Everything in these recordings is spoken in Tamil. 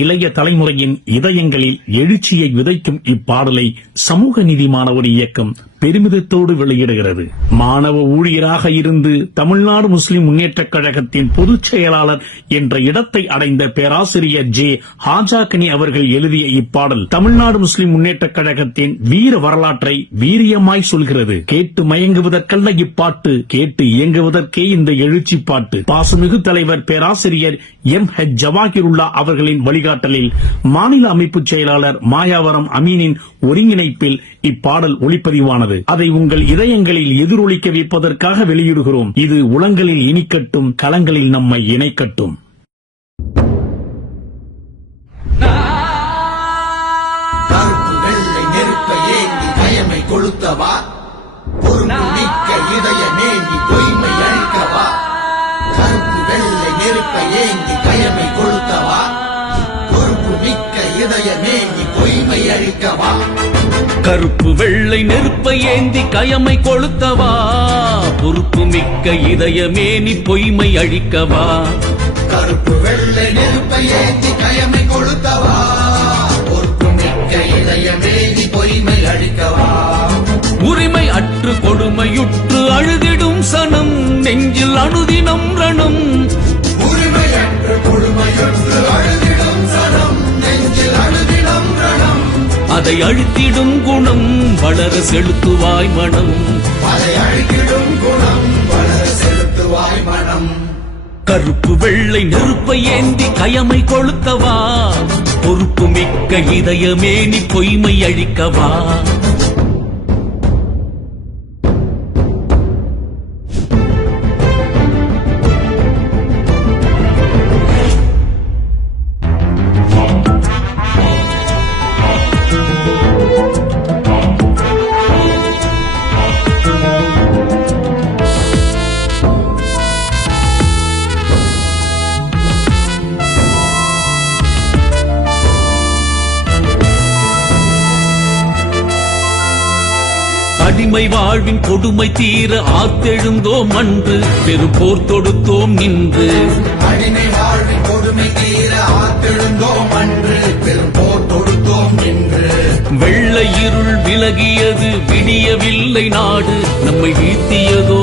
இளைய தலைமுறையின் இதயங்களில் எழுச்சியை விதைக்கும் இப்பாடலை சமூக நீதி மாணவர் இயக்கம் பெருமிதத்தோடு வெளியிடுகிறது மாணவ ஊழியராக இருந்து தமிழ்நாடு முஸ்லிம் முன்னேற்றக் கழகத்தின் பொதுச் செயலாளர் என்ற இடத்தை அடைந்த பேராசிரியர் ஜே ஹாஜாக்கனி அவர்கள் எழுதிய இப்பாடல் தமிழ்நாடு முஸ்லிம் முன்னேற்றக் கழகத்தின் வீர வரலாற்றை வீரியமாய் சொல்கிறது கேட்டு மயங்குவதற்கல்ல இப்பாட்டு கேட்டு இயங்குவதற்கே இந்த எழுச்சி பாட்டு பாசமிகு தலைவர் பேராசிரியர் எம் ஹெச் ஜவாகிருல்லா அவர்களின் வழிகாட்டலில் மாநில அமைப்பு செயலாளர் மாயாவரம் அமீனின் ஒருங்கிணைப்பில் இப்பாடல் ஒளிப்பதிவானது இருக்கிறது அதை உங்கள் இதயங்களில் எதிரொலிக்க வைப்பதற்காக வெளியிடுகிறோம் இது உளங்களில் இனிக்கட்டும் களங்களில் நம்மை இணைக்கட்டும் Come on. மிக்க கருப்பு வெள்ளை நெருப்பை ஏந்தி கயமை கொளுத்தவா பொறுப்பு மிக்க இதயமேனி பொய்மை அழிக்கவா கருப்பு வெள்ளை நெருப்பை ஏந்தி கயமை கொளுத்தவா பொறுப்பு மிக்க இதயமேனி பொய்மை அழிக்கவா உரிமை அற்று கொடுமையுட்டு அதை அழித்திடும் குணம் வளர செலுத்துவாய் மனம் அதை அழித்திடும் குணம் வளர செலுத்துவாய் மனம் கருப்பு வெள்ளை நெருப்பை ஏந்தி கயமை கொளுத்தவா பொறுப்பு மிக்க இதயமே நீ பொய்மை அழிக்கவா அடிமை வாழ்வின் கொடுமை தீர ஆத்தெழுந்தோம் அன்று போர் தொடுத்தோம் நின்று அடிமை வாழ்வின் கொடுமை தீர ஆத்தெழுந்தோம் அன்று போர் தொடுத்தோம் நின்று வெள்ளை இருள் விலகியது விடியவில்லை நாடு நம்மை வீழ்த்தியதோ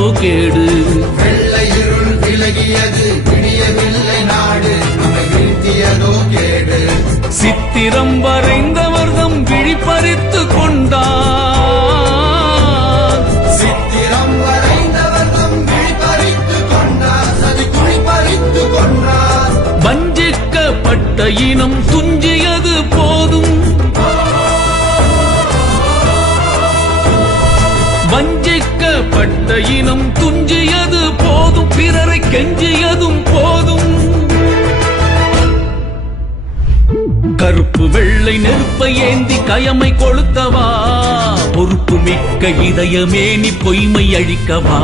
இனம் துஞ்சியது போதும் வஞ்சிக்கப்பட்ட இனம் துஞ்சியது போதும் பிறரை கெஞ்சியதும் போதும் கருப்பு வெள்ளை நெருப்பை ஏந்தி கயமை கொளுத்தவா பொறுப்பு மிக்க இதயமேனி பொய்மை அழிக்கவா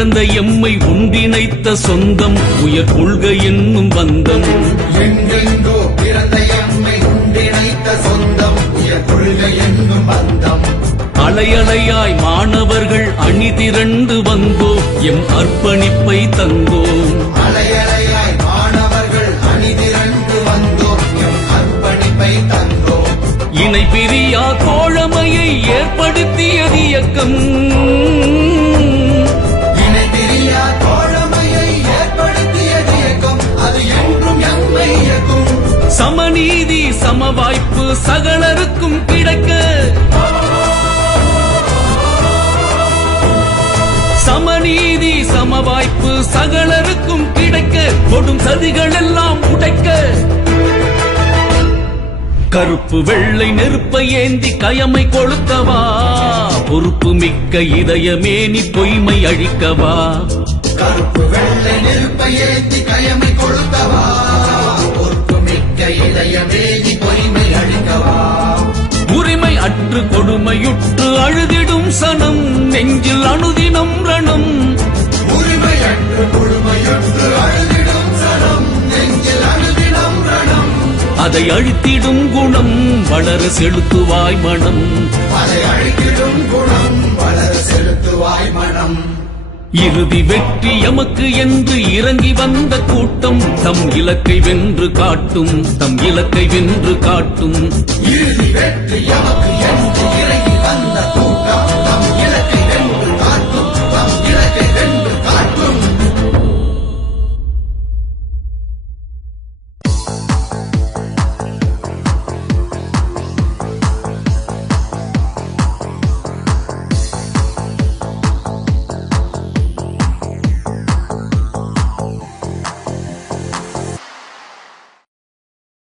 பிறந்த எம்மை உண்டினைத்த சொந்தம் உயர் கொள்கை என்னும் வந்தம் எங்கெங்கோ பிறந்த எம்மை உண்டினைத்த சொந்தம் உயர் கொள்கை என்னும் வந்தம் அலையலையாய் மாணவர்கள் அணி திரண்டு வந்தோ எம் அர்ப்பணிப்பை தந்தோ அலையலையாய் மாணவர்கள் அணி திரண்டு வந்தோ எம் அர்ப்பணிப்பை தந்தோ இணை பிரியா கோழமையை ஏற்படுத்தியது இயக்கம் சமநீதி சமவாய்ப்பு சகலருக்கும் கிடைக்க சமநீதி சமவாய்ப்பு சகலருக்கும் கிடைக்க கொடும் சதிகள் எல்லாம் உடைக்க கருப்பு வெள்ளை நெருப்பை ஏந்தி கயமை கொளுத்தவா பொறுப்பு மிக்க இதயமே நீ பொய்மை அழிக்கவா கருப்பு வெள்ளை நெருப்பை ஏந்தி கயமை கொளுத்தவா உரிமை அற்று கொடுமையுற்று அழுதிடும் சனம் நெஞ்சில் அணுதினம் ரணம் உரிமை அற்று கொடுமையுற்று அழுதிடும் சனம் நெஞ்சில் அணுதினம் ரணம் அதை அழித்திடும் குணம் வளர செலுத்துவாய் மனம் அதை அழித்திடும் குணம் வளர செலுத்துவாய் மனம் இறுதி வெற்றி எமக்கு என்று இறங்கி வந்த கூட்டம் தம் இலக்கை வென்று காட்டும் தம் இலக்கை வென்று காட்டும் இறுதி வெற்றி எமக்கு என்று இறங்கி வந்த கூட்டம்